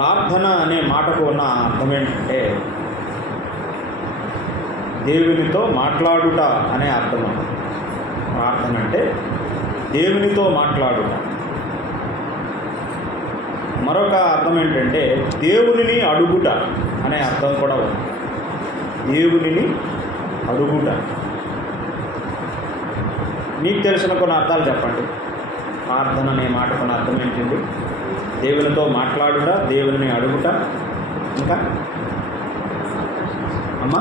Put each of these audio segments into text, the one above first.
ప్రార్థన అనే మాటకు ఉన్న అర్థం ఏంటంటే దేవునితో మాట్లాడుట అనే అర్థం. ప్రార్థన అంటే దేవునితో మాట్లాడుట. మరొక అర్థం ఏంటంటే దేవునిని అడుగుట అనే అర్థం కూడా ఉంది. దేవునిని అడుగుట. మీకు తెలిసిన కొన్ని అర్థాలు చెప్పండి. ప్రార్థన అనే మాట కొన్ని అర్థం ఏంటండి? దేవునితో మాట్లాడుట, దేవుని అడుగుట, ఇంకా అమ్మా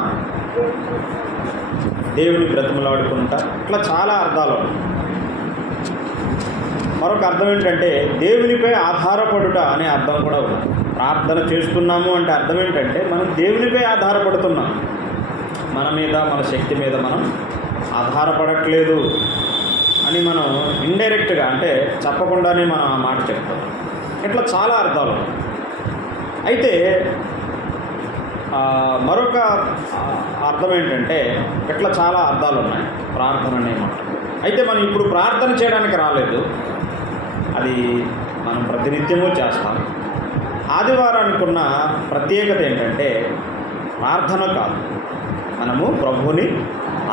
దేవుని బ్రతిమలాడుకుంటా, ఇట్లా చాలా అర్థాలు. మరొక అర్థం ఏంటంటే దేవునిపై ఆధారపడుట అనే అర్థం కూడా ఉంది. ప్రార్థన చేస్తున్నాము అంటే అర్థం ఏంటంటే మనం దేవునిపై ఆధారపడుతున్నాం. మన మీద, మన శక్తి మీద మనం ఆధారపడట్లేదు అని మనం ఇండైరెక్ట్గా, అంటే చెప్పకుండానే మనం ఆ మాట చెప్తాం. ఇట్లా చాలా అర్థాలు. అయితే మరొక అర్థం ఏంటంటే ఇట్లా చాలా అర్థాలు ఉన్నాయి ప్రార్థన అనే మాట. అయితే మనం ఇప్పుడు ప్రార్థన చేయడానికి రాలేదు, అది మనం ప్రతినిత్యము చేస్తాం. ఆదివారానికి ఉన్న ప్రత్యేకత ఏంటంటే ప్రార్థన కాదు, మనము ప్రభువుని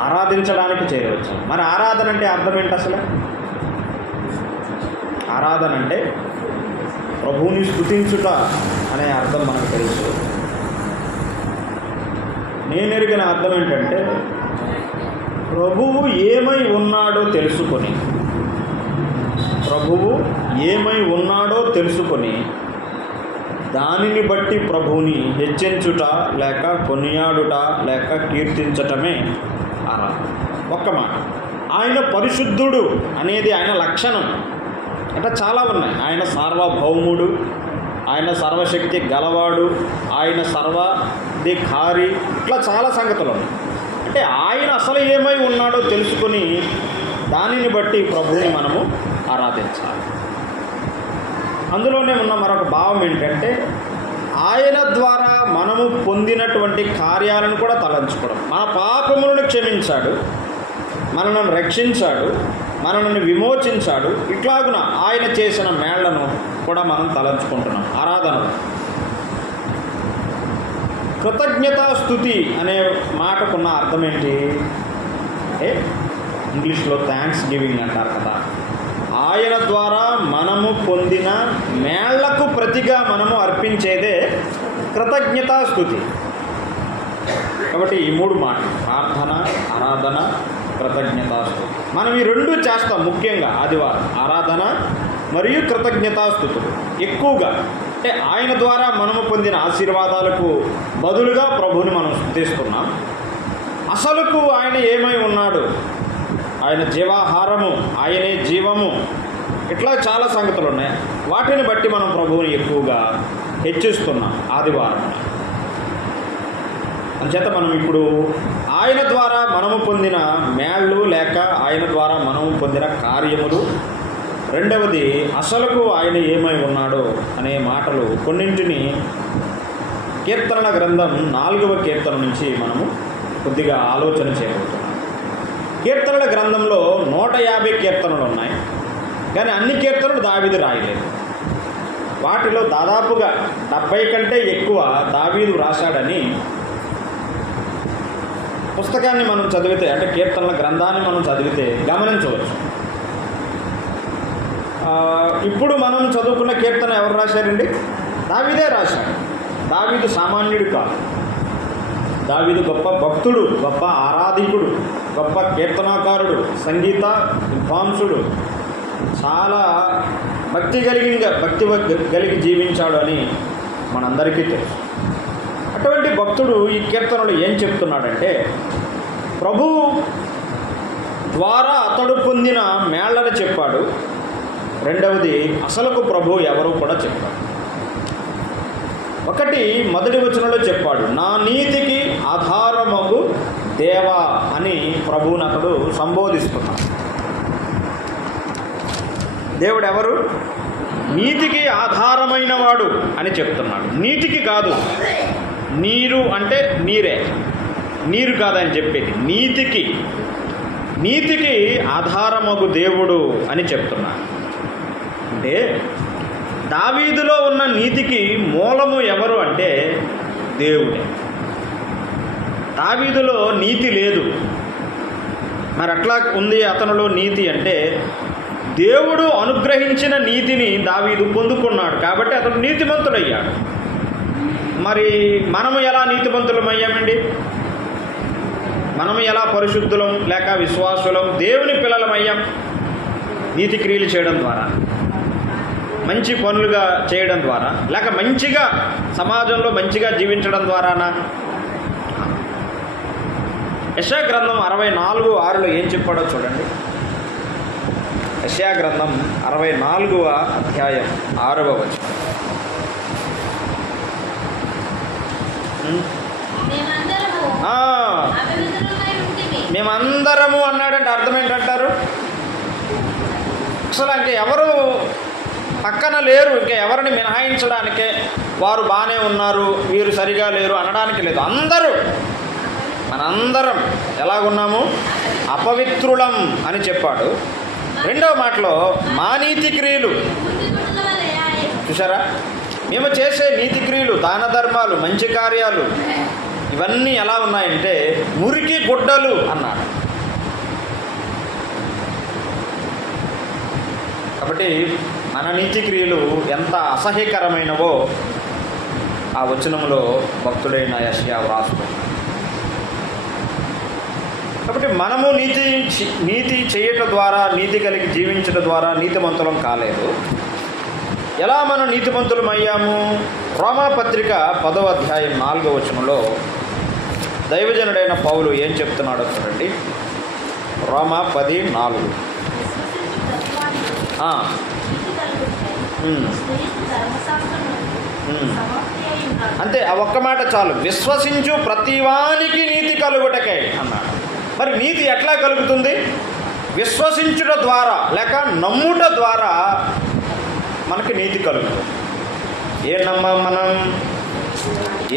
ఆరాధించడానికి చేయవచ్చు. మరి ఆరాధన అంటే అర్థం ఏంటి అసలు? ఆరాధన అంటే ప్రభువుని స్తుతించుట అనే అర్థం మనకు తెలుసు. నేను ఎరిగిన అర్థం ఏంటంటే ప్రభువు ఏమై ఉన్నాడో తెలుసుకొని, ప్రభువు ఏమై ఉన్నాడో తెలుసుకొని దానిని బట్టి ప్రభువుని హెచ్చించుట లేక కొనియాడుట లేక కీర్తించటమే ఆరాధన. ఒక్క మాట, ఆయన పరిశుద్ధుడు అనేది ఆయన లక్షణం. అంటే చాలా ఉన్నాయి. ఆయన సార్వభౌముడు, ఆయన సర్వశక్తి గలవాడు, ఆయన సర్వాధికారి, ఇట్లా చాలా సంగతులు ఉన్నాయి. అంటే ఆయన అసలు ఏమై ఉన్నాడో తెలుసుకొని దానిని బట్టి ప్రభువుని మనము ఆరాధించాలి. అందులోనే ఉన్న మరొక భావం ఏంటంటే ఆయన ద్వారా మనము పొందినటువంటి కార్యాలను కూడా తలంచుకోవడం. మన పాపములను క్షమించాడు, మనల్ని రక్షించాడు, మనల్ని విమోచించాడు. ఇట్లాగున ఆయన చేసిన మేళ్లను కూడా మనం తలంచుకుంటున్నాం ఆరాధనలో. కృతజ్ఞతాస్తుతి అనే మాటకున్న అర్థం ఏంటి అంటే ఇంగ్లీష్లో థ్యాంక్స్ గివింగ్ అంటారు కదా. ఆయన ద్వారా మనము పొందిన మేళ్లకు ప్రతిగా మనము అర్పించేదే కృతజ్ఞతాస్తుతి. కాబట్టి ఈ మూడు మాటలు ప్రార్థన, ఆరాధన, కృతజ్ఞతాస్తుతి. మనం ఈ రెండు చేస్తాం ముఖ్యంగా ఆదివారం. ఆరాధన మరియు కృతజ్ఞతాస్తుతులు ఎక్కువగా. అంటే ఆయన ద్వారా మనము పొందిన ఆశీర్వాదాలకు బదులుగా ప్రభువుని మనం స్తుతిస్తున్నాం. అసలుకు ఆయన ఏమై ఉన్నాడు, ఆయన జీవాహారము, ఆయనే జీవము, ఇట్లా చాలా సంగతులు ఉన్నాయి. వాటిని బట్టి మనం ప్రభువుని ఎక్కువగా హెచ్చిస్తున్నాం ఆదివారం. అంచేత మనం ఇప్పుడు ఆయన ద్వారా మనము పొందిన మేళ్ళు లేక ఆయన ద్వారా మనము పొందిన కార్యములు, రెండవది అసలుకు ఆయన ఏమై ఉన్నాడో అనే మాటలు కొన్నింటిని కీర్తనల గ్రంథం 4వ కీర్తన నుంచి మనము కొద్దిగా ఆలోచన చేయబోతున్నాం. కీర్తనల గ్రంథంలో 150 కీర్తనలు ఉన్నాయి, కానీ అన్ని కీర్తనలు దావీదు రాయలేదు. వాటిలో దాదాపుగా 70 కంటే ఎక్కువ దావీదు రాశాడని పుస్తకాన్ని మనం చదివితే, అంటే కీర్తనల గ్రంథాన్ని మనం చదివితే గమనించవచ్చు. ఇప్పుడు మనం చదువుకున్న కీర్తన ఎవరు రాశారండి? దావీదే రాశాడు. దావీదు సామాన్యుడు కాదు. దావీదు గొప్ప భక్తుడు, గొప్ప ఆరాధికుడు, గొప్ప కీర్తనాకారుడు, సంగీత విద్వాంసుడు, చాలా భక్తి కలిగి జీవించాడు అని మనందరికీ తెలుసు. అటువంటి భక్తుడు ఈ కీర్తనలు ఏం చెప్తున్నాడంటే ప్రభువు ద్వారా అతడు పొందిన మేళ్లను చెప్పాడు. రెండవది అసలుకు ప్రభువు ఎవరు కూడా చెప్పాడు. ఒకటి మొదటి వచనంలో చెప్పాడు, నా నీతికి ఆధారమగు దేవా అని ప్రభువుని అతడు సంబోధిస్తున్నాడు. దేవుడు ఎవరు? నీతికి ఆధారమైన వాడు అని చెప్తున్నాడు. నీటికి కాదు, నీరు అంటే నీరే, నీరు కాదని చెప్పేది. నీతికి ఆధారమగు దేవుడు అని చెప్తున్నాడు. అంటే దావీదులో ఉన్న నీతికి మూలము ఎవరు అంటే దేవుడే. దావీదులో నీతి లేదు. మరి అట్లా ఉంది అతనిలో నీతి అంటే దేవుడు అనుగ్రహించిన నీతిని దావీదు పొందుకున్నాడు కాబట్టి అతను నీతిమంతుడయ్యాడు. మరి మనము ఎలా నీతిమంతులమయ్యామండి? మనము ఎలా పరిశుద్ధులం లేక విశ్వాసులం, దేవుని పిల్లలమయ్యాం? నీతి క్రియలు చేయడం ద్వారా, మంచి పనులుగా చేయడం ద్వారా, లేక మంచిగా సమాజంలో మంచిగా జీవించడం ద్వారానా? యెషయా గ్రంథం 64:6 ఏం చెప్పాడో చూడండి. యెషయా గ్రంథం 64వ అధ్యాయం 6వ వచనం. మేమందరము అన్నాడంటే అర్థం ఏంటంటారు? అసలు ఇంకా ఎవరు పక్కన లేరు, ఇంకా ఎవరిని మినహాయించడానికే వారు బాగానే ఉన్నారు వీరు సరిగా లేరు అనడానికి లేదు. అందరూ మనందరం ఎలాగున్నాము? అపవిత్రులం అని చెప్పాడు. రెండవ మాటలో మా నీతి క్రియలు చూసారా? మేము చేసే నీతి క్రియలు, దాన ధర్మాలు, మంచి కార్యాలు ఇవన్నీ ఎలా ఉన్నాయంటే మురికి గుడ్డలు అన్నాడు. కాబట్టి మన నీతి క్రియలు ఎంత అసహ్యకరమైనవో ఆ వచనంలో భక్తుడైన యెషయా వ్రాస్తున్నాడు. కాబట్టి మనము నీతి చేయటం ద్వారా, నీతి కలిగి జీవించడం ద్వారా నీతిమంతులం కాలేదు. ఎలా మనం నీతిమంతులం అయ్యాము? రోమాపత్రిక 10వ అధ్యాయం 4వ వచనంలో దైవజనుడైన పౌలు ఏం చెప్తున్నాడో చూడండి. రోమా 10:4. అంతే, ఆ ఒక్క మాట చాలు. విశ్వసించు ప్రతివానికి నీతి కలుగుటకై అన్నాడు. మరి నీతి ఎట్లా కలుగుతుంది? విశ్వసించుట ద్వారా లేక నమ్ముట ద్వారా మనకి నీతి కలుగుతుంది. ఏం నమ్మాము మనం?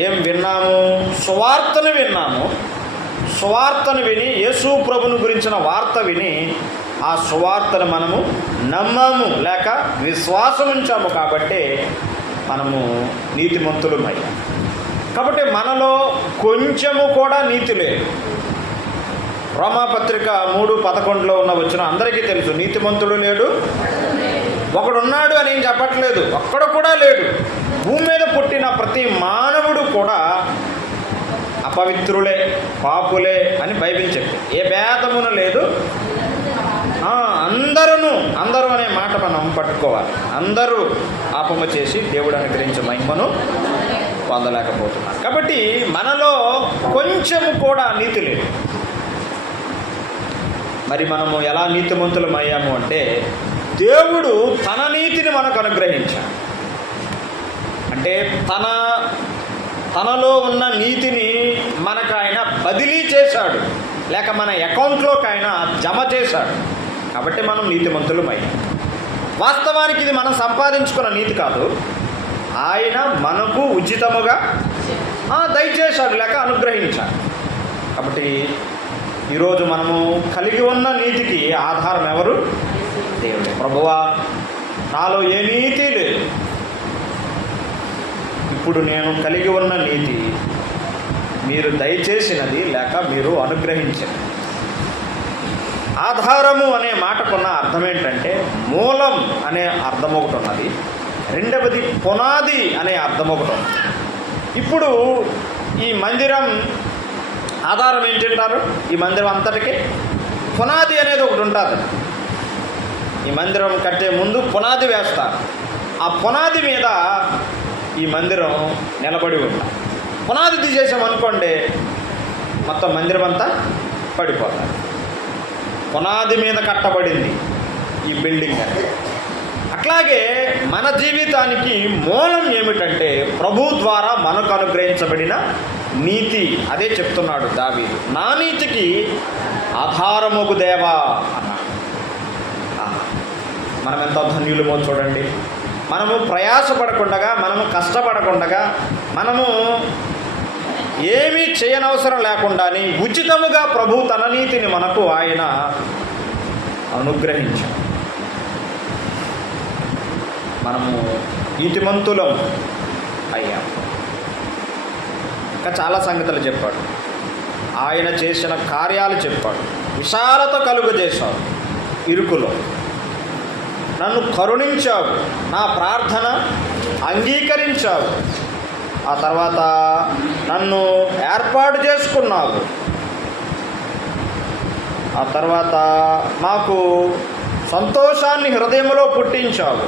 ఏం విన్నాము? సువార్తను విన్నాము. సువార్తను విని, యేసు ప్రభుని గురించిన వార్త విని ఆ సువార్తను మనము నమ్మాము లేక విశ్వాసం ఉంచాము కాబట్టి మనము నీతిమంతులమయ్యాము. కాబట్టి మనలో కొంచెము కూడా నీతి లేదు. రోమాపత్రిక 3:11 ఉన్న వచ్చిన అందరికీ తెలుసు, నీతిమంతుడు లేడు, ఒకడున్నాడు అని ఏం చెప్పట్లేదు, ఒక్కడు కూడా లేడు. భూమి మీద పుట్టిన ప్రతి మానవుడు కూడా అపవిత్రులే, పాపులే అని బైబిల్ చెప్పి ఏ భేదమున లేదు. అందరూ అనే మాట మనం పట్టుకోవాలి. అందరూ పాపము చేసి దేవుడు అనుగ్రహించే మహిమను పొందలేకపోతున్నారు. కాబట్టి మనలో కొంచెము కూడా నీతి లేదు. మరి మనము ఎలా నీతిమంతులం అయ్యాము అంటే దేవుడు తన నీతిని మనకు అనుగ్రహించాడు. అంటే తనలో ఉన్న నీతిని మనకు ఆయన బదిలీ చేశాడు, లేక మన అకౌంట్లోకి ఆయన జమ చేశాడు. కాబట్టి మనం నీతిమంతులం అయ్యాం. వాస్తవానికి ఇది మనం సంపాదించుకున్న నీతి కాదు, ఆయన మనకు ఉచితముగా దయచేశాడు లేక అనుగ్రహించాడు. కాబట్టి ఈరోజు మనము కలిగి ఉన్న నీతికి ఆధారం ఎవరు? దేవుడు. ప్రభువా, నాలో ఏ నీతి లేదు, ఇప్పుడు నేను కలిగి ఉన్న నీతి మీరు దయచేసినది లేక మీరు అనుగ్రహించినది. ఆధారము అనే మాటకున్న అర్థం ఏంటంటే మూలం అనే అర్థం ఒకటి ఉన్నది, రెండవది పునాది అనే అర్థం ఒకటి ఉన్నది. ఇప్పుడు ఈ మందిరం ఆధారం ఏంటంటారు? ఈ మందిరం అంతటికి పునాది అనేది ఒకటి ఉంటుంది. ఈ మందిరం కట్టే ముందు పునాది వేస్తారు. ఆ పునాది మీద ఈ మందిరం నిలబడి ఉంటుంది. పునాది తీసేసామనుకోండి మొత్తం మందిరం అంతా పడిపోతుంది. పునాది మీద కట్టబడింది ఈ బిల్డింగ్ అని. అట్లాగే మన జీవితానికి మూలం ఏమిటంటే ప్రభు ద్వారా మనకు అనుగ్రహించబడిన నీతి. అదే చెప్తున్నాడు దావీదు, నా నీతికి ఆధారముగు దేవా అన్నాడు. మనం ఎంత ధన్యులమో చూడండి. మనము ప్రయాసపడకుండగా, మనము కష్టపడకుండగా, మనము ఏమీ చేయనవసరం లేకుండానే ఉచితముగా ప్రభు తన నీతిని మనకు ఆయన అనుగ్రహించాడు. మనము నీతిమంతులం అయ్యాం. ఇంకా చాలా సంగతులు చెప్పాడు. ఆయన చేసిన కార్యాలు చెప్పాడు. విశాలత కలుగజేశావు ఇరుకులో, నన్ను కరుణించావు, నా ప్రార్థన అంగీకరించావు, ఆ తర్వాత నన్ను ఏర్పాటు చేసుకున్నావు, ఆ తర్వాత నాకు సంతోషాన్ని హృదయంలో పుట్టించావు,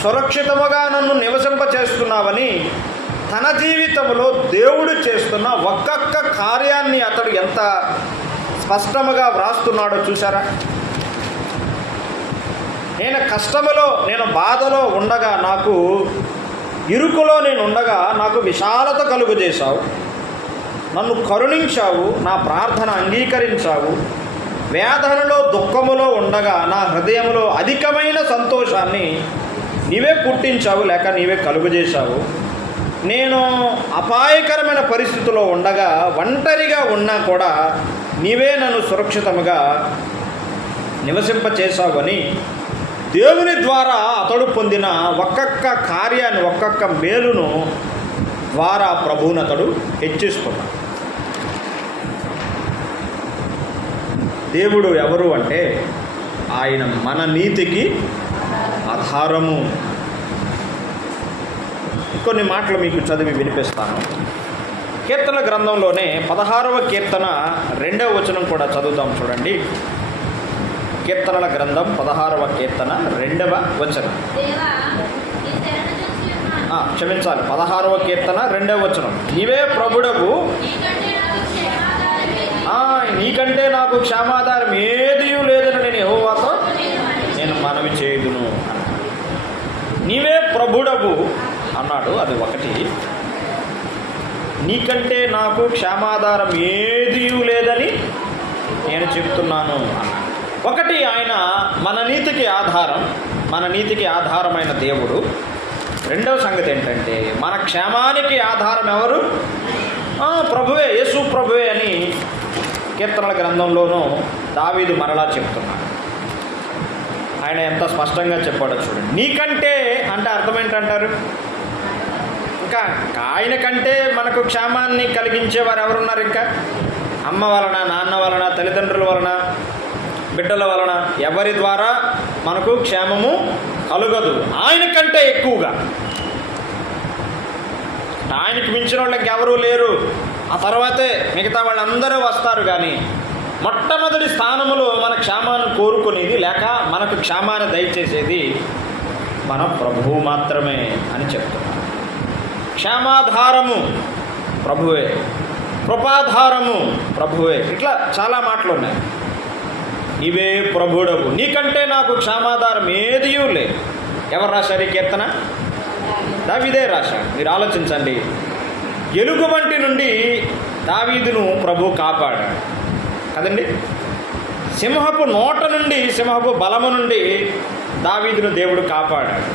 సురక్షితముగా నన్ను నివసింపచేస్తున్నావని తన జీవితంలో దేవుడు చేస్తున్న ఒక్కొక్క కార్యాన్ని అతడు ఎంత స్పష్టముగా వ్రాస్తున్నాడో చూసారా? నేను కష్టములో, నేను బాధలో ఉండగా, నాకు ఇరుకులో నేను ఉండగా నాకు విశాలత కలుగజేశావు, నన్ను కరుణించావు, నా ప్రార్థన అంగీకరించావు, వేదనలో దుఃఖములో ఉండగా నా హృదయంలో అధికమైన సంతోషాన్ని నీవే పుట్టించావు లేక నీవే కలుగజేశావు, నేను అపాయకరమైన పరిస్థితిలో ఉండగా, ఒంటరిగా ఉన్నా కూడా నీవే నన్ను సురక్షితముగా నివసింపచేశావని దేవుని ద్వారా అతడు పొందిన ఒక్కొక్క కార్యాన్ని, ఒక్కొక్క మేలును ద్వారా ప్రభువుని అతడు హెచ్చిస్తున్నాడు. దేవుడు ఎవరు అంటే ఆయన మన నీతికి ఆధారము. కొన్ని మాటలు మీకు చదివి వినిపిస్తాను. కీర్తన గ్రంథంలోనే 16వ కీర్తన 2వ వచనం కూడా చదువుతాం చూడండి. కీర్తనల గ్రంథం 16వ కీర్తన 2వ వచనం. క్షమించాలి, 16వ కీర్తన 2వ వచనం. నీవే ప్రభుడవు, నీకంటే నాకు క్షేమాధారం ఏదీ లేదని నేను యెహోవాతో నేను మనవి చేయుదును. నీవే ప్రభుడవు అన్నాడు, అది ఒకటి. నీకంటే నాకు క్షేమాధారం ఏదీ లేదని నేను చెప్తున్నాను అన్నాడు. ఒకటి, ఆయన మన నీతికి ఆధారం, మన నీతికి ఆధారమైన దేవుడు. రెండవ సంగతి ఏంటంటే మన క్షేమానికి ఆధారం ఎవరు? ప్రభువే, యేసు ప్రభువే అని కీర్తనల గ్రంథంలోనూ దావీదు మరలా చెప్తున్నాడు. ఆయన ఎంత స్పష్టంగా చెప్పాడో చూడండి. నీకంటే అంటే అర్థం ఏంటంటారు? ఇంకా ఆయన కంటే మనకు క్షేమాన్ని కలిగించేవారు ఎవరున్నారు? ఇంకా అమ్మ వలన, నాన్న వలన, తల్లిదండ్రుల వలన, బిడ్డల వలన ఎవరి ద్వారా మనకు క్షేమము కలుగదు. ఆయన కంటే ఎక్కువగా, ఆయనకు మించిన వాళ్ళకి ఎవరూ లేరు. ఆ తర్వాతే మిగతా వాళ్ళందరూ వస్తారు. కానీ మొట్టమొదటి స్థానములో మన క్షేమాన్ని కోరుకునేది లేక మనకు క్షేమాన్ని దయచేసేది మన ప్రభువు మాత్రమే అని చెప్తున్నారు. క్షేమాధారము ప్రభువే, కృపాధారము ప్రభువే, ఇట్లా చాలా మాటలు ఉన్నాయి. నీవే ప్రభుడవు, నీకంటే నాకు క్షేమాధారం ఏదీ లేదు. ఎవరు రాశారు ఈ కీర్తన? దావీదే రాశాడు. మీరు ఆలోచించండి. ఎలుగుబంటి నుండి దావీదును ప్రభు కాపాడాడు కదండి. సింహపు నోట నుండి, సింహపు బలము నుండి దావీదును దేవుడు కాపాడాడు.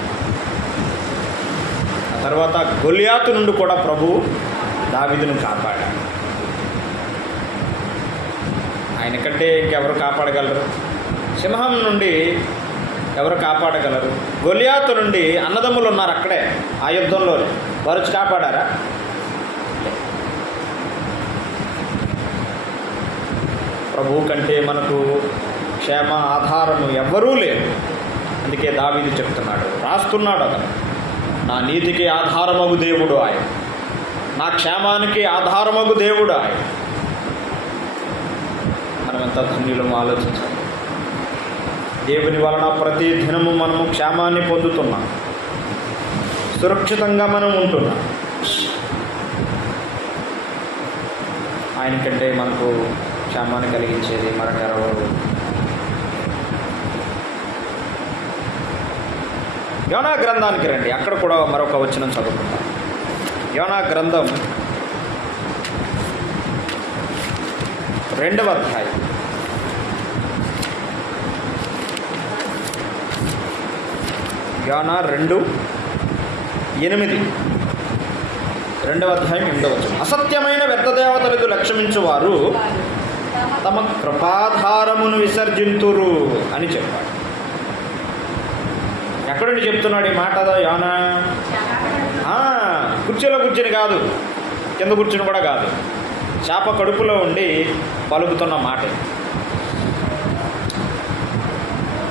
ఆ తర్వాత గొలియాతు నుండి కూడా ప్రభు దావీదును కాపాడాడు. ఆయన కంటే ఇంకెవరు కాపాడగలరు? సింహం నుండి ఎవరు కాపాడగలరు? గొలియాతు నుండి అన్నదమ్ములు ఉన్నారు అక్కడే ఆ యుద్ధంలోనే, వారు కాపాడారా? ప్రభువు కంటే మనకు క్షేమ ఆధారము ఎవ్వరూ లేరు. అందుకే దావీదు చెప్తున్నాడు, రాస్తున్నాడు అతను, నా నీతికి ఆధారమగు దేవుడు ఆయన, నా క్షేమానికి ఆధారమగు దేవుడు ఆయన. మనం ఎంత ధన్యులమో ఆలోచించాలి. దేవుని వలన ప్రతి దినము మనము క్షేమాన్ని పొందుతున్నాం, సురక్షితంగా మనం ఉంటున్నాం. ఆయన కంటే మనకు క్షేమాన్ని కలిగించేది మరొకరెవరు? యోనా గ్రంథానికి రండి, అక్కడ కూడా మరొక వచనం చదువుకుంటాం. యోనా గ్రంథం 2వ అధ్యాయం. యోనా 2:8. 2వ అధ్యాయం 8వ వచనం. అసత్యమైన వ్యర్థ దేవతలకు లక్ష్యమించువారు తమ కృపాధారమును విసర్జింతురు అని చెప్పాడు. ఎక్కడుండి చెప్తున్నాడు ఈ మాట యోనా? కుర్చీలో కూర్చుని కాదు, కింద కూర్చుని కూడా కాదు, చేప కడుపులో ఉండి పలుకుతున్న మాట.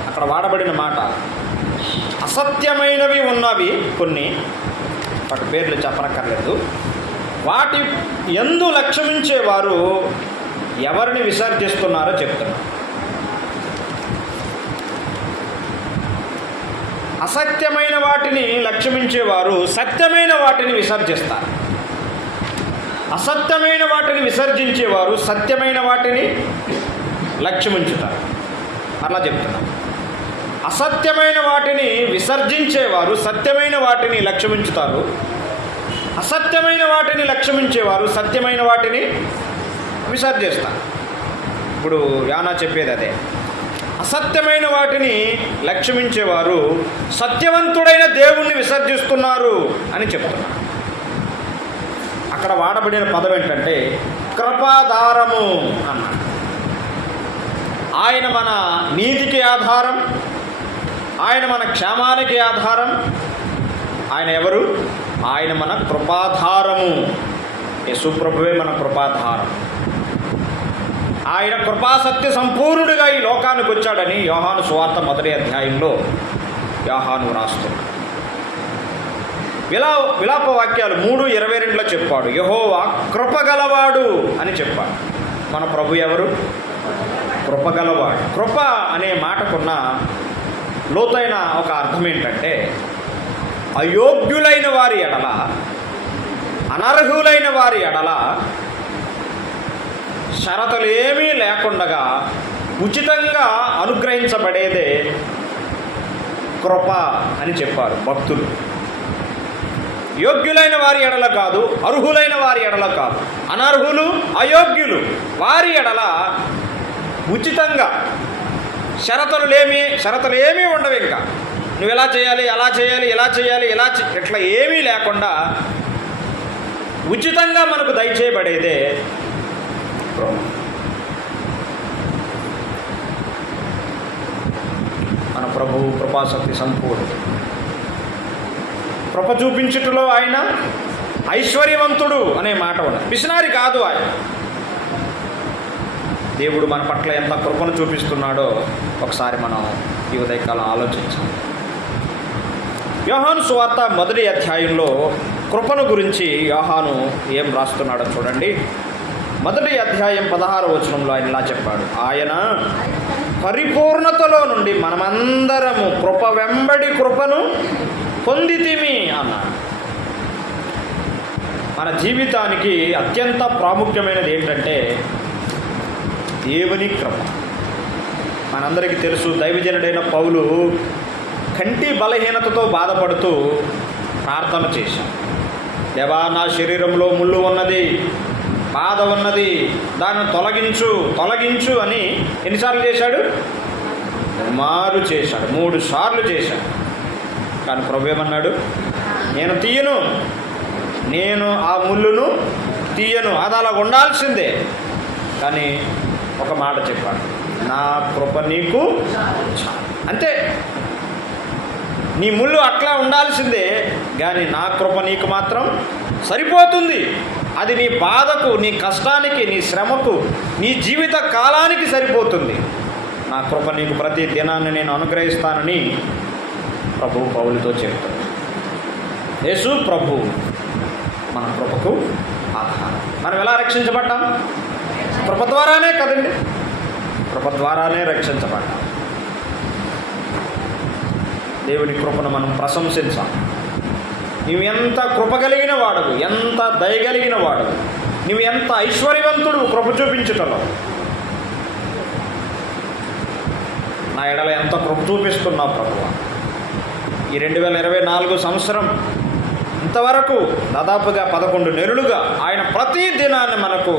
అక్కడ వాడబడిన మాట అసత్యమైనవి ఉన్నవి కొన్ని, వాటి పేర్లు చెప్పనక్కర్లేదు. వాటి యందు లక్ష్యమించేవారు ఎవరిని విసర్జిస్తున్నారో చెప్తున్నారు. అసత్యమైన వాటిని లక్ష్యమించేవారు సత్యమైన వాటిని విసర్జిస్తారు. అసత్యమైన వాటిని విసర్జించేవారు సత్యమైన వాటిని లక్ష్యమించుతారు. అలా చెప్తున్నారు. అసత్యమైన వాటిని విసర్జించేవారు సత్యమైన వాటిని లక్ష్యమించుతారు. అసత్యమైన వాటిని లక్ష్యమించేవారు సత్యమైన వాటిని విసర్జిస్తారు. ఇప్పుడు యానా చెప్పేది అదే. అసత్యమైన వాటిని లక్ష్యమించేవారు సత్యవంతుడైన దేవుణ్ణి విసర్జిస్తున్నారు అని చెప్తున్నారు. అక్కడ వాడబడిన పదం ఏంటంటే కృపాధారము అన్నాడు. ఆయన మన నీతికి ఆధారం, ఆయన మన క్షేమానికి ఆధారం. ఆయన ఎవరు? ఆయన మన కృపాధారము. యేసు ప్రభువే మన కృపాధారం. ఆయన కృపాసత్య సంపూర్ణుడిగా ఈ లోకానికి వచ్చాడని యోహాను సువార్త 1వ అధ్యాయంలో యోహాను రాస్తున్నాడు. విలాప వాక్యాలు 3:22లో చెప్పాడు, యెహోవా కృపగలవాడు అని చెప్పాడు. మన ప్రభు ఎవరు? కృపగలవాడు. కృప అనే మాటకున్న లోతైన ఒక అర్థం ఏంటంటే అయోగ్యులైన వారి ఎడల, అనర్హులైన వారి ఎడల షరతులు ఏమీ లేకుండా ఉచితంగా అనుగ్రహించబడేదే కృప అని చెప్పారు భక్తులు. యోగ్యులైన వారి ఎడల కాదు, అర్హులైన వారి ఎడల కాదు, అనర్హులు అయోగ్యులు వారి ఎడల ఉచితంగా షరతులు ఏమీ ఉండవు. ఇంకా నువ్వు ఎలా చేయాలి, అలా చేయాలి, ఇలా చేయాలి, ఇట్లా ఏమీ లేకుండా ఉచితంగా మనకు దయచేయబడేదే మన ప్రభువు కృపాసక్తి సంపూర్ణ. కృప చూపించుటలో ఆయన ఐశ్వర్యవంతుడు అనే మాట ఉన్నది. పిసినారి కాదు ఆయన. దేవుడు మన పట్ల ఎంత కృపను చూపిస్తున్నాడో ఒకసారి మనం ఈ ఉదయకాలం ఆలోచించాలి. యోహాను సువార్త 1వ అధ్యాయంలో కృపను గురించి యోహాను ఏం రాస్తున్నాడో చూడండి. 1వ అధ్యాయం 16వ వచనంలో ఆయన ఇలా చెప్పాడు, ఆయన పరిపూర్ణతలో నుండి మనమందరము కృప వెంబడి కృపను పొందితిమి అన్నాడు. మన జీవితానికి అత్యంత ప్రాముఖ్యమైనది ఏంటంటే దేవుని కృప. మనందరికీ తెలుసు, దైవజనుడైన పౌలు కంటి బలహీనతతో బాధపడుతూ ప్రార్థన చేశాడు. దేవా, నా శరీరంలో ముళ్ళు ఉన్నది, బాధ ఉన్నది, దాన్ని తొలగించు అని ఎన్నిసార్లు చేశాడు? 3 సార్లు చేశాడు. కానీ ప్రభు ఏమన్నాడు? నేను తీయను, నేను ఆ ముళ్ళును తీయను, అది అలా ఉండాల్సిందే. కానీ ఒక మాట చెప్పాడు, నా కృప నీకు అంతే. నీ ముళ్ళు అట్లా ఉండాల్సిందే, కానీ నా కృప నీకు మాత్రం సరిపోతుంది. అది నీ బాధకు, నీ కష్టానికి, నీ శ్రమకు, నీ జీవిత కాలానికి సరిపోతుంది. నా కృప నీకు ప్రతి దినాన్ని నేను అనుగ్రహిస్తానని ప్రభువు పౌలుతో చెప్తాడు. యేసు ప్రభు మన కృపకు ఆధారం. మనం ఎలా రక్షించబడ్డాం? కృప ద్వారానే కదండి. కృప ద్వారానే రక్షించబడ్డాం. దేవుని కృపను మనం ప్రశంసించాలి. నువ్వు ఎంత కృప కలిగిన వాడువు, ఎంత దయగలిగిన వాడువు, నువ్వు ఎంత ఐశ్వర్యవంతుడు కృప చూపించుటలో. నా ఎడల ఎంత కృప చూపిస్తున్నావు ప్రభువా. ఈ 2024 సంవత్సరం ఇంతవరకు దాదాపుగా 11 నెలలుగా ఆయన ప్రతి దినాన్ని మనకు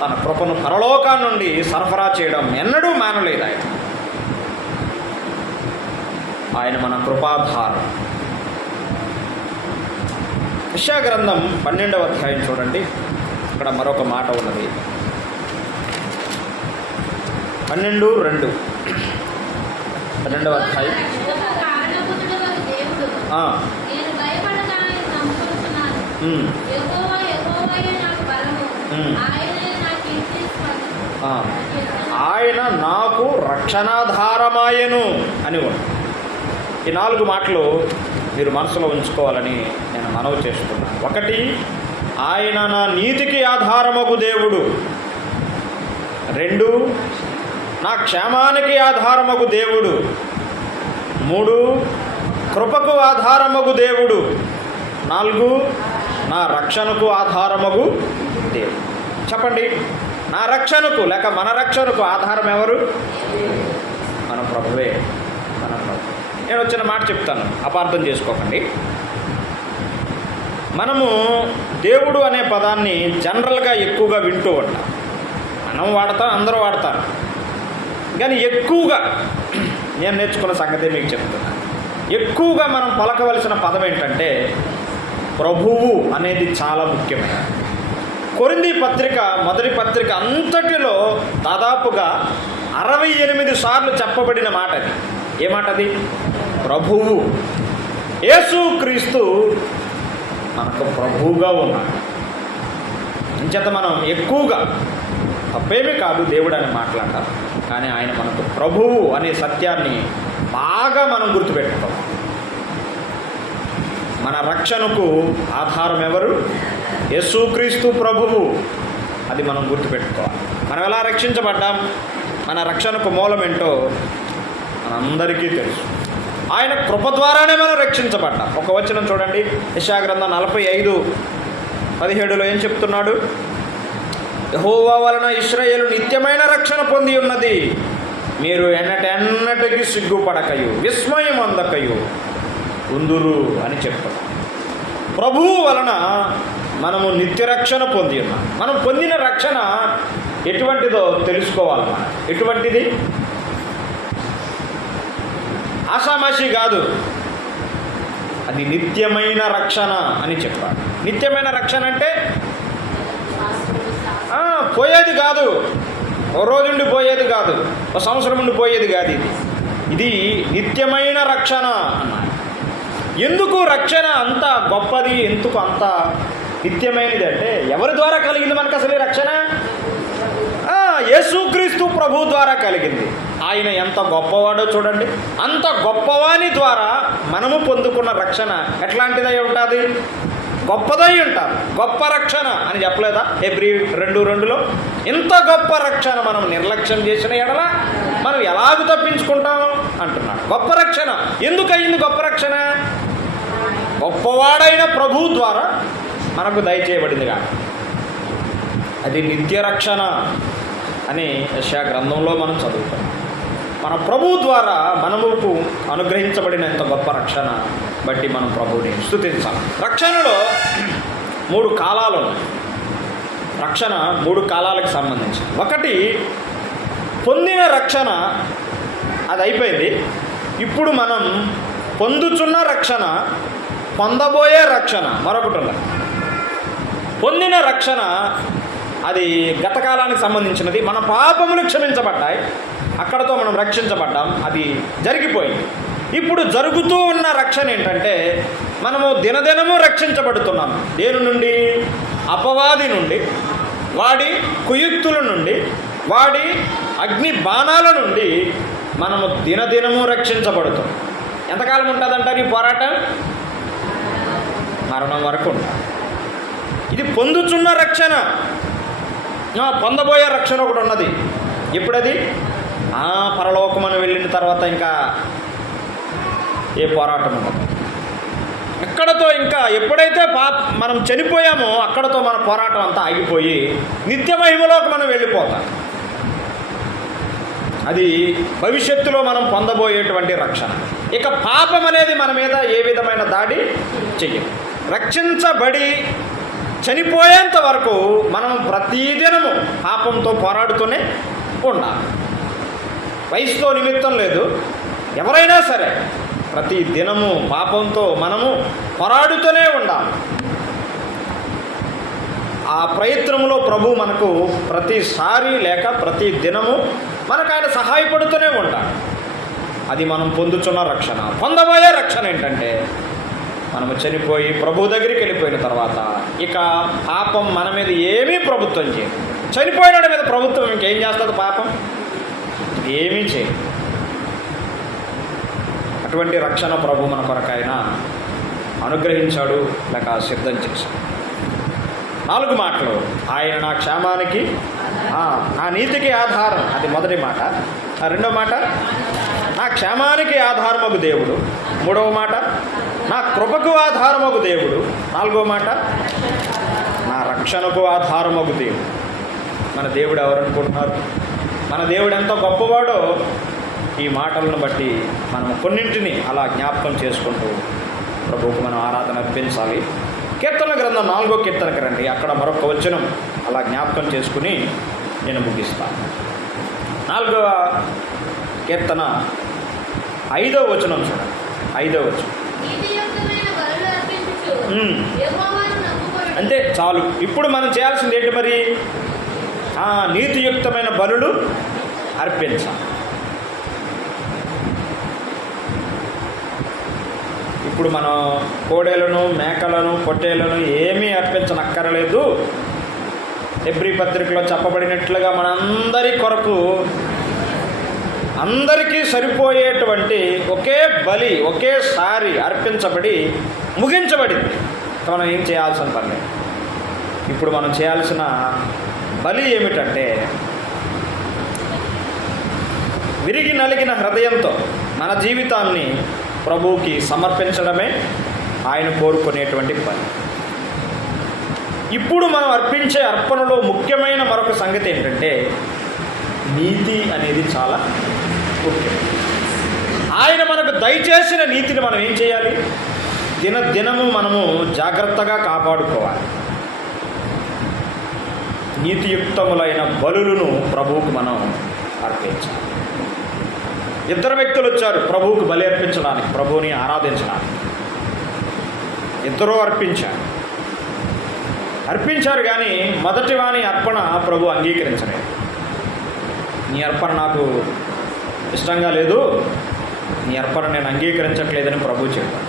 తన కృపను పరలోకాల నుండి సరఫరా చేయడం ఎన్నడూ మానలేదు. ఆయన మన కృపాధారం. యెషయా గ్రంథం 12వ అధ్యాయం చూడండి. ఇక్కడ మరొక మాట ఉన్నది. 12:2 12వ అధ్యాయం. నేను భయపడక ఆయన నమ్ముకుంటున్నాను. యెహోవా యెహోవాయే నాకు బలము. ఆయనే నా కీర్తిస్పదము. ఆయన నాకు రక్షణాధారమాయెను అని ఉంది. ఈ 4 మాటలు మీరు మనసులో ఉంచుకోవాలని నేను మనవి చేస్తున్నాను. 1, ఆయన నా నీతికి ఆధారమగు దేవుడు. 2, నా క్షేమానికి ఆధారమగు దేవుడు. 3, కృపకు ఆధారమగు దేవుడు. 4, నా రక్షణకు ఆధారమగు దేవుడు. చెప్పండి, నా రక్షణకు లేక మన రక్షణకు ఆధారం ఎవరు? మన ప్రభువే. మన ప్రభు. నేను వచ్చిన మాట చెప్తాను, అపార్థం చేసుకోకండి. మనము దేవుడు అనే పదాన్ని జనరల్గా ఎక్కువగా వింటూ ఉంటాం. మనం వాడతాం, అందరూ వాడతారు. కానీ ఎక్కువగా నేను నేర్చుకున్న సంగతి మీకు చెప్తున్నాను. ఎక్కువగా మనం పలకవలసిన పదం ఏంటంటే ప్రభువు అనేది చాలా ముఖ్యమైనది. కొరింథీ పత్రిక మొదటి పత్రిక అంతటిలో దాదాపుగా 68 సార్లు చెప్పబడిన మాట అది. ఏ మాట అది? ప్రభువు. యేసుక్రీస్తు మనకు ప్రభువుగా ఉన్నాడు. ఇంచేత మనం ఎక్కువగా, తప్పేమీ కాదు దేవుడు అని మాట్లాడతాం, కానీ ఆయన మనకు ప్రభువు అనే సత్యాన్ని బాగా మనం గుర్తుపెట్టుకోవాలి. మన రక్షణకు ఆధారం ఎవరు? యేసుక్రీస్తు ప్రభువు. అది మనం గుర్తుపెట్టుకోవాలి. మనం ఎలా రక్షించబడ్డాం, మన రక్షణకు మూలం ఏంటో మనందరికీ తెలుసు. ఆయన కృప ద్వారానే మనం రక్షించబడ్డాం. ఒక వచనం చూడండి, యెషయా గ్రంథం 45:17 ఏం చెప్తున్నాడు? యెహోవా వలన ఇశ్రాయేలు నిత్యమైన రక్షణ పొంది ఉన్నది. మీరు ఎన్నటెన్నటికి సిగ్గుపడకయు విస్మయం అందకయు ఉందురు అని చెప్తాం. ప్రభువు వలన మనము నిత్యరక్షణ పొంది ఉన్నాం. మనం పొందిన రక్షణ ఎటువంటిదో తెలుసుకోవాలి. మనం ఎటువంటిది? ఆషామాషి కాదు, అది నిత్యమైన రక్షణ అని చెప్పాలి. నిత్యమైన రక్షణ అంటే పోయేది కాదు, ఓ రోజుండి పోయేది కాదు, ఓ సంవత్సరం ఉండి పోయేది కాదు. ఇది నిత్యమైన రక్షణ అన్నారు. ఎందుకు రక్షణ అంత గొప్పది, ఎందుకు అంత నిత్యమైనది అంటే ఎవరి ద్వారా కలిగింది మనకు అసలు రక్షణ? యేసుక్రీస్తు ప్రభు ద్వారా కలిగింది. ఆయన ఎంత గొప్పవాడో చూడండి. అంత గొప్పవాని ద్వారా మనము పొందుకున్న రక్షణ ఎట్లాంటిదై ఉంటుంది? గొప్పదై ఉంటారు. గొప్ప రక్షణ అని చెప్పలేదా హెబ్రీ 2:2లో? ఇంత గొప్ప రక్షణ మనం నిర్లక్ష్యం చేసిన ఎడల మనం ఎలాగ తప్పించుకుంటాం అంటున్నాడు. గొప్ప రక్షణ ఎందుకు అయింది? గొప్ప రక్షణ గొప్పవాడైన ప్రభు ద్వారా మనకు దయచేయబడింది కాదు. అది నిత్య రక్షణ అని యెషయా గ్రంథంలో మనం చదువుతాం. మన ప్రభు ద్వారా మనముకు అనుగ్రహించబడిన ఇంత గొప్ప రక్షణ బట్టి మనం ప్రభువుని స్తుతించాలి. రక్షణలో 3 కాలాలు ఉన్నాయి. రక్షణ 3 కాలాలకు సంబంధించి. 1, పొందిన రక్షణ, అది అయిపోయింది. ఇప్పుడు మనం పొందుచున్న రక్షణ, పొందబోయే రక్షణ మరొకటి ఉన్నది. పొందిన రక్షణ అది గత కాలానికి సంబంధించినది. మన పాపములు క్షమించబడ్డాయి, అక్కడతో మనం రక్షించబడ్డాం, అది జరిగిపోయింది. ఇప్పుడు జరుగుతూ ఉన్న రక్షణ ఏంటంటే మనము దినదినము రక్షించబడుతున్నాం. దేని నుండి? అపవాది నుండి, వాడి కుయుక్తుల నుండి, వాడి అగ్ని బాణాల నుండి మనము దినదినము రక్షించబడుతాం. ఎంతకాలం ఉంటుందంటారు ఈ పోరాటం? మరణం వరకు ఉంటుంది. ఇది పొందుచున్న రక్షణ. పొందబోయే రక్షణ ఒకటి ఉన్నది. ఎప్పుడది? పరలోకమని వెళ్ళిన తర్వాత ఇంకా ఏ పోరాటం ఉండదు. ఎక్కడతో ఇంకా ఎప్పుడైతే మనం చనిపోయామో అక్కడతో మన పోరాటం అంతా ఆగిపోయి నిత్య మహిమలోకి మనం వెళ్ళిపోతాం. అది భవిష్యత్తులో మనం పొందబోయేటువంటి రక్షణ. ఇక పాపం అనేది మన మీద ఏ విధమైన దాడి చెయ్యదు. రక్షించబడి చనిపోయేంత వరకు మనం ప్రతిదినము పాపంతో పోరాడుతూనే ఉండాలి. వయసుతో నిమిత్తం లేదు, ఎవరైనా సరే ప్రతి దినము పాపంతో మనము పోరాడుతూనే ఉండాలి. ఆ ప్రయత్నంలో ప్రభు మనకు ప్రతిసారి లేక ప్రతి దినము మనకు ఆయన సహాయపడుతూనే ఉంటాడు. అది మనం పొందుతున్న రక్షణ. పొందబోయే రక్షణ ఏంటంటే మనము చనిపోయి ప్రభు దగ్గరికి వెళ్ళిపోయిన తర్వాత ఇక పాపం మన మీద ఏమీ ప్రభుత్వం చేయదు. చనిపోయిన మీద ప్రభుత్వం ఇంకేం చేస్తుంది? పాపం ఏమీ చేయదు. అటువంటి రక్షణ ప్రభు మన కొరకైనా అనుగ్రహించాడు, లేక సిద్ధం చేశాడు. 4 మాటలు. ఆయన నా క్షేమానికి, నా నీతికి ఆధారం, అది మొదటి మాట. రెండవ మాట, నా క్షేమానికి ఆధారమగు దేవుడు. మూడవ మాట, నా కృపకు ఆధారమగు దేవుడు. 4వ మాట, నా రక్షణకు ఆధారమగు దేవుడు. మన దేవుడు ఎవరనుకుంటున్నారు? మన దేవుడు ఎంత గొప్పవాడో ఈ మాటలను బట్టి మనం కొన్నింటిని అలా జ్ఞాపకం చేసుకుంటూ ప్రభువుకు మనం ఆరాధన అర్పించాలి. కీర్తన గ్రంథం 4వ కీర్తనకి రండి. అక్కడ మరొక వచనం అలా జ్ఞాపకం చేసుకుని నేను ముగిస్తాను. 4వ కీర్తన 5వ వచనం చూడండి. 5వ వచనం. అంటే చాలు. ఇప్పుడు మనం చేయాల్సింది ఏంటి మరి? నీతియుక్తమైన బలులు అర్పించాలి. ఇప్పుడు మనం కోడేలను, మేకలను, పొట్టేలను ఏమీ అర్పించనక్కరలేదు. హెబ్రీ పత్రికలో చెప్పబడినట్లుగా మనందరి కొరకు అందరికీ సరిపోయేటువంటి ఒకే బలి ఒకేసారి అర్పించబడి ముగించబడింది. మనం ఏం చేయాల్సిన పని. ఇప్పుడు మనం చేయాల్సిన బలి ఏమిటంటే, విరిగి నలిగిన హృదయంతో మన జీవితాన్ని ప్రభువుకి సమర్పించడమే ఆయన కోరుకునేటువంటి పని. ఇప్పుడు మనం అర్పించే అర్పణలో ముఖ్యమైన మరొక సంగతి ఏంటంటే, నీతి అనేది చాలా ముఖ్యం. ఆయన మనకు దయచేసిన నీతిని మనం ఏం చేయాలి? దినదినము మనము జాగ్రత్తగా కాపాడుకోవాలి. నీతియుక్తములైన బలులను ప్రభువుకు మనం అర్పించాలి. 2 వ్యక్తులు వచ్చారు ప్రభువుకు బలి అర్పించడానికి, ప్రభువుని ఆరాధించడానికి. 2 అర్పించారు కానీ మొదటి వాని అర్పణ ప్రభు అంగీకరించలేదు. నీ అర్పణ నాకు ఇష్టంగా లేదు, నీ అర్పణ నేను అంగీకరించట్లేదని ప్రభు చెప్పాడు.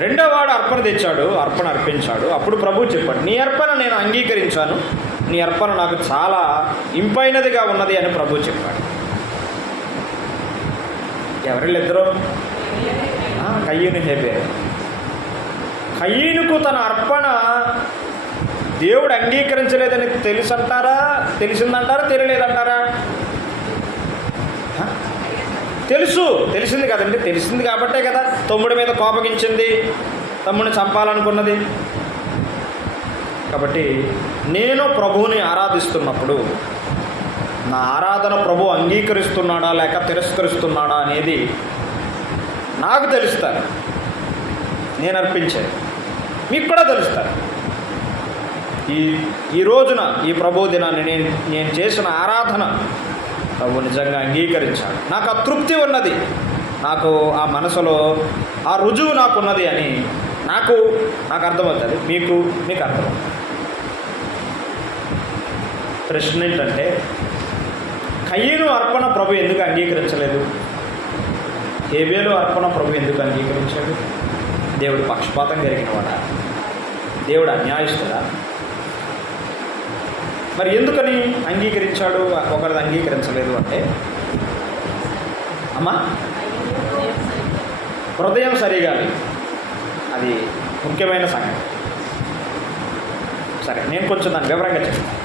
2వ వాడు అర్పణ తెచ్చాడు, అర్పణ అర్పించాడు. అప్పుడు ప్రభు చెప్పాడు, నీ అర్పణ నేను అంగీకరించాను, నీ అర్పణ నాకు చాలా ఇంపైనదిగా ఉన్నది అని ప్రభు చెప్పాడు. ఎవరిద్దరూ? కయ్యూను, హేబేలు. కయ్యూనుకు తన అర్పణ దేవుడు అంగీకరించలేదని తెలిసిందంటారా తెలియలేదంటారా? తెలిసింది కదండి. తెలిసింది కాబట్టే కదా తమ్ముడి మీద కోపగించింది, తమ్ముడిని చంపాలనుకున్నది. కాబట్టి నేను ప్రభువుని ఆరాధిస్తున్నప్పుడు నా ఆరాధన ప్రభు అంగీకరిస్తున్నాడా లేక తిరస్కరిస్తున్నాడా అనేది నాకు తెలుస్తాను. నేను అర్పించేది మీకు కూడా తెలుస్తాను. ఈ రోజున ఈ ప్రభు దినాన్ని నేను చేసిన ఆరాధన ప్రభు నిజంగా అంగీకరించాడు, నాకు ఆ తృప్తి ఉన్నది, నాకు ఆ మనసులో ఆ రుజువు నాకున్నది అని నాకు అర్థమవుతుంది. మీకు అర్థమవుతుంది. ప్రశ్న ఏంటంటే, కయ్యూను అర్పణ ప్రభు ఎందుకు అంగీకరించలేదు? హేబేలు అర్పణ ప్రభు ఎందుకు అంగీకరించాడు? దేవుడు పక్షపాతం కలిగినవాడా? దేవుడు అన్యాయస్తుడా? మరి ఎందుకని అంగీకరించాడు, ఒకరిది అంగీకరించలేదు అంటే? అమ్మా, హృదయం సరిగా లేదు, అది ముఖ్యమైన సంగతి. సరే, నేను కొంచెం దాన్ని వివరంగా చెప్తాను.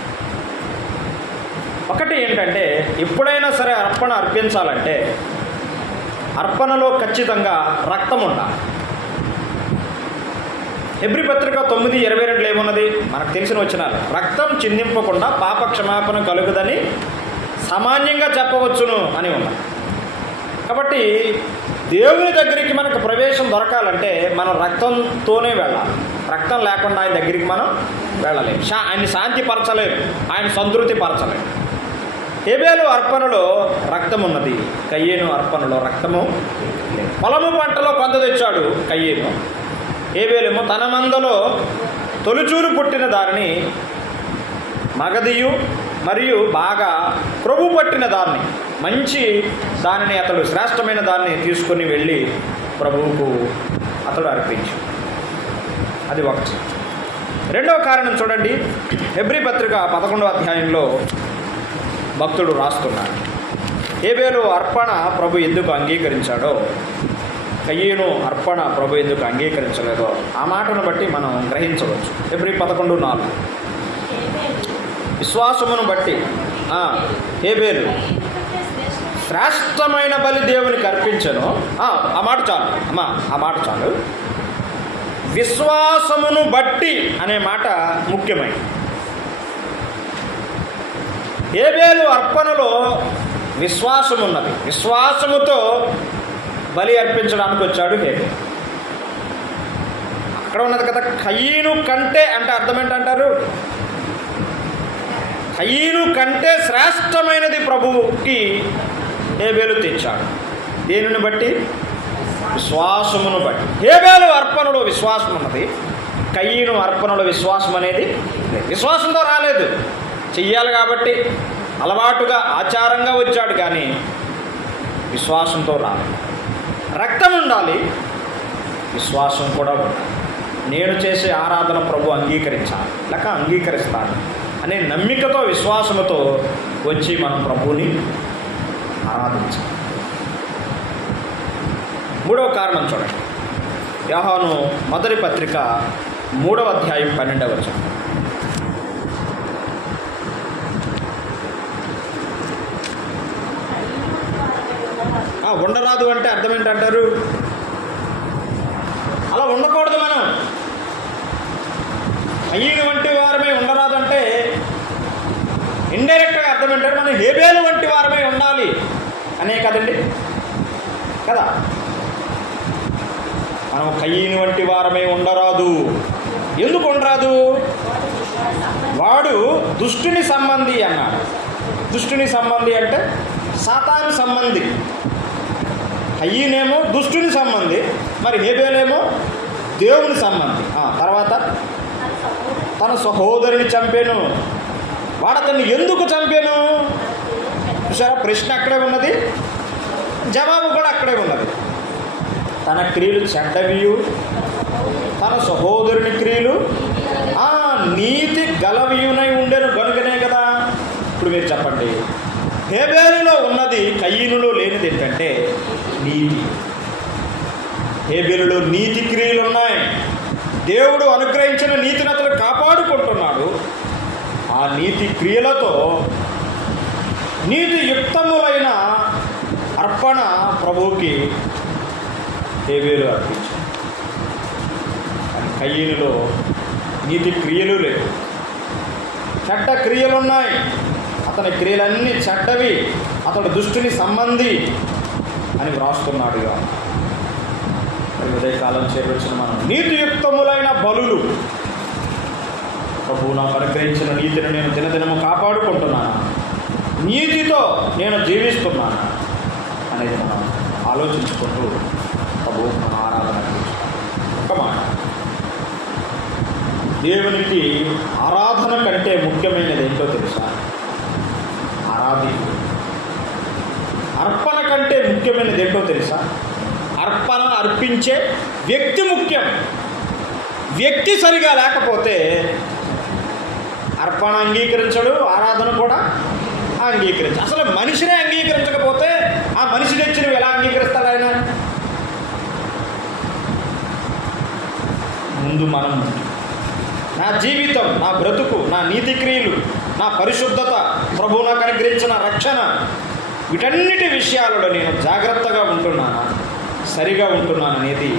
ఒకటి ఏంటంటే, ఎప్పుడైనా సరే అర్పణ అర్పించాలంటే అర్పణలో ఖచ్చితంగా రక్తం ఉండాలి. హెబ్రీ పత్రిక 9:22 ఏమున్నది? మనకు తెలిసిన వచనాలు. రక్తం చిందింపకుండా పాప క్షమాపణ కలుగుదని సామాన్యంగా చెప్పవచ్చును అని ఉన్నది. కాబట్టి దేవుని దగ్గరికి మనకు ప్రవేశం దొరకాలంటే మనం రక్తంతోనే వెళ్ళాలి. రక్తం లేకుండా ఆయన దగ్గరికి మనం వెళ్ళలేము. ఆయన్ని శాంతిపరచలేము, ఆయన సంతృప్తి పరచలేము. హేబేలు అర్పణలో రక్తం ఉన్నది, కయ్యూను అర్పణలో రక్తము లేదు. పొలము పంటలో కొంత తెచ్చాడు కయ్యూను. హేబేలేమో తన మందలో తొలిచూలు పుట్టిన దానిని, మగదియు మరియు బాగా క్రొవ్వు పట్టిన దాన్ని, మంచి దానిని, అతడు శ్రేష్టమైన దాన్ని తీసుకొని వెళ్ళి ప్రభువుకు అతడు అర్పించాడు. అది ఒకటి. రెండవ కారణం చూడండి, హెబ్రీ పత్రిక 11వ అధ్యాయంలో భక్తుడు రాస్తున్నాడు. హేబేలు అర్పణ ప్రభు ఎందుకు అంగీకరించాడో, కయ్యను అర్పణ ప్రభు ఎందుకు అంగీకరించలేదో ఆ మాటను బట్టి మనం గ్రహించవచ్చు. హెబ్రీ 11:4 విశ్వాసమును బట్టి హేబేలు శ్రేష్టమైన బలి దేవునికి అర్పించను. ఆ మాట చాలు అమ్మా, ఆ మాట చాలు. విశ్వాసమును బట్టి అనే మాట ముఖ్యమైనది. హేబేలు అర్పణలో విశ్వాసం ఉన్నది. విశ్వాసముతో బలి అర్పించడానికి వచ్చాడు హేబేలు. అక్కడ ఉన్నది కదా, కయ్యను కంటే అంటే అర్థం ఏంటంటారు? కయ్యను కంటే శ్రేష్టమైనది ప్రభువుకి హేబేలు తెచ్చాడు. దేనిని బట్టి? విశ్వాసమును బట్టి. హేబేలు అర్పణలో విశ్వాసం ఉన్నది, కయ్యను అర్పణలో విశ్వాసం అనేది విశ్వాసంతో రాలేదు. చెయ్యాలి కాబట్టి అలవాటుగా ఆచారంగా వచ్చాడు, కానీ విశ్వాసంతో రాలేదు. రక్తం ఉండాలి, విశ్వాసం కూడా ఉండాలి. నేను చేసే ఆరాధన ప్రభు అంగీకరించాలి, లేక అంగీకరిస్తాను అనే నమ్మికతో విశ్వాసముతో వచ్చి మనం ప్రభువుని ఆరాధించాలి. మూడవ కారణం చూడండి, యోహాను మొదటి పత్రిక 3వ అధ్యాయం 12వ వచనం. ఉండరాదు అంటే అర్థం ఏంటంటారు? అలా ఉండకూడదు. మనం కయ్యను వంటి వారమే ఉండరాదు అంటే ఇండైరెక్ట్గా అర్థం ఏంటంటే మనం హేబేలు వంటి వారమే ఉండాలి అనే కదండి, కదా. మనం కయ్యను వంటి వారమే ఉండరాదు. ఎందుకు ఉండరాదు? వాడు దుష్టుని సంబంధి అన్నాడు. దుష్టుని సంబంధి అంటే సాతాను సంబంధి. కయ్యనేమో దుష్టుని సంబంధి, మరి హేబేలేమో దేవుని సంబంధి. తర్వాత తన సహోదరుని చంపాను. వాడు అతన్ని ఎందుకు చంపాను? చూసారా, ప్రశ్న అక్కడే ఉన్నది, జవాబు కూడా అక్కడే ఉన్నది. తన క్రియలు చెడ్డవియు, తన సహోదరుని క్రియలు నీతి గలవియునై ఉండేను గనుకనే కదా. ఇప్పుడు మీరు చెప్పండి, హేబేలులో ఉన్నది కయ్యనులో లేనిది ఏంటంటే నీతి. హేబేలులో నీతి క్రియలు ఉన్నాయి. దేవుడు అనుగ్రహించిన నీతిని అతను కాపాడుకుంటున్నాడు. ఆ నీతి క్రియలతో నీతియుక్తములైన అర్పణ ప్రభువుకి హేబేలు అర్పించాడు. కానీ కయ్యనులో నీతి క్రియలు లేవు, చెడ్డ క్రియలున్నాయి. అతని క్రియలన్నీ చెడ్డవి, అతడు దుష్టుని సంబంధి అని వ్రాస్తున్నాడుగా. ఉదయకాలం చేరొచ్చిన మనం నీతియుక్తములైన బలులు, ప్రభువు నాకు అనుగ్రహించిన నీతిని నేను దినదినము కాపాడుకుంటున్నాను, నీతితో నేను జీవిస్తున్నాను అనేది మనం ఆలోచించుకుంటూ ప్రభువు మన ఆరాధన. ఒక మాట, దేవునికి ఆరాధన కంటే ముఖ్యమైనది ఏంటో తెలుసా? అర్పణ కంటే ముఖ్యమైనది ఏంటో తెలుసా? అర్పణ అర్పించే వ్యక్తి ముఖ్యం. వ్యక్తి సరిగా లేకపోతే అర్పణ అంగీకరించడు, ఆరాధన కూడా అంగీకరించడు. అసలు మనిషినే అంగీకరించకపోతే ఆ మనిషి తెచ్చి నువ్వు ఎలా అంగీకరిస్తాడు ఆయన? ముందు మనం, నా జీవితం, నా బ్రతుకు, నా నీతి క్రియలు, నా పరిశుద్ధత, ప్రభువు నాకు అనుగ్రహించిన రక్షణ, వీటన్నిటి విషయాలలో నేను జాగ్రత్తగా ఉంటున్నానా, సరిగా ఉంటున్నాను అనేది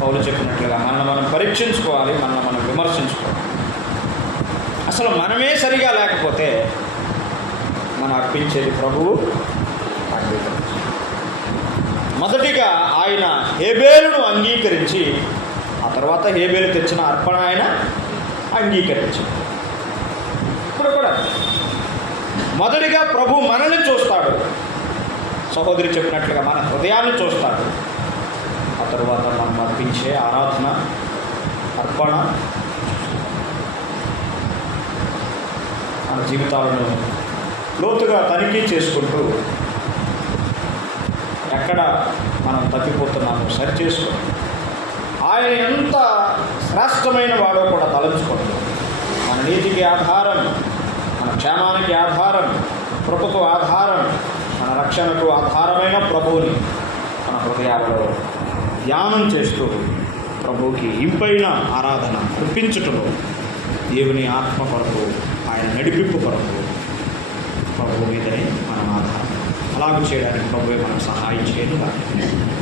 పౌలు చెప్పినట్లుగా మనల్ని మనం పరీక్షించుకోవాలి, మనల్ని మనం విమర్శించుకోవాలి. అసలు మనమే సరిగా లేకపోతే మనం అర్పించేది ప్రభువు అంగీకరించి. మొదటిగా ఆయన హేబేలును అంగీకరించి, ఆ తర్వాత హేబేలు తెచ్చిన అర్పణ ఆయన అంగీకరించి. ఇప్పుడు కూడా మొదటిగా ప్రభు మనల్ని చూస్తాడు, సహోదరి చెప్పినట్లుగా మన హృదయాన్ని చూస్తాడు. ఆ తరువాత మనం అర్పించే ఆరాధన, అర్పణ, మన జీవితాలను లోతుగా తనిఖీ చేసుకుంటూ ఎక్కడ మనం తప్పిపోతున్నామో సరి చేసుకోండి. ఆయన ఎంత శ్రేష్టమైన వాడో కూడా తలంచుకోండి. మన నీతికి ఆధారం, మన క్షేమానికి ఆధారం, కృపకు ఆధారం, మన రక్షణకు ఆధారమైన ప్రభువుని మన హృదయాలలో ధ్యానం చేస్తూ ప్రభువుకి ఇంపైన ఆరాధన అర్పించుటలో దేవుని ఆత్మ కొరకు, ఆయన నడిపింపు కొరకు ప్రభువు మీదనే మనం ఆధారం. అలాగూ చేయడానికి ప్రభువే మనకు సహాయం చేయను.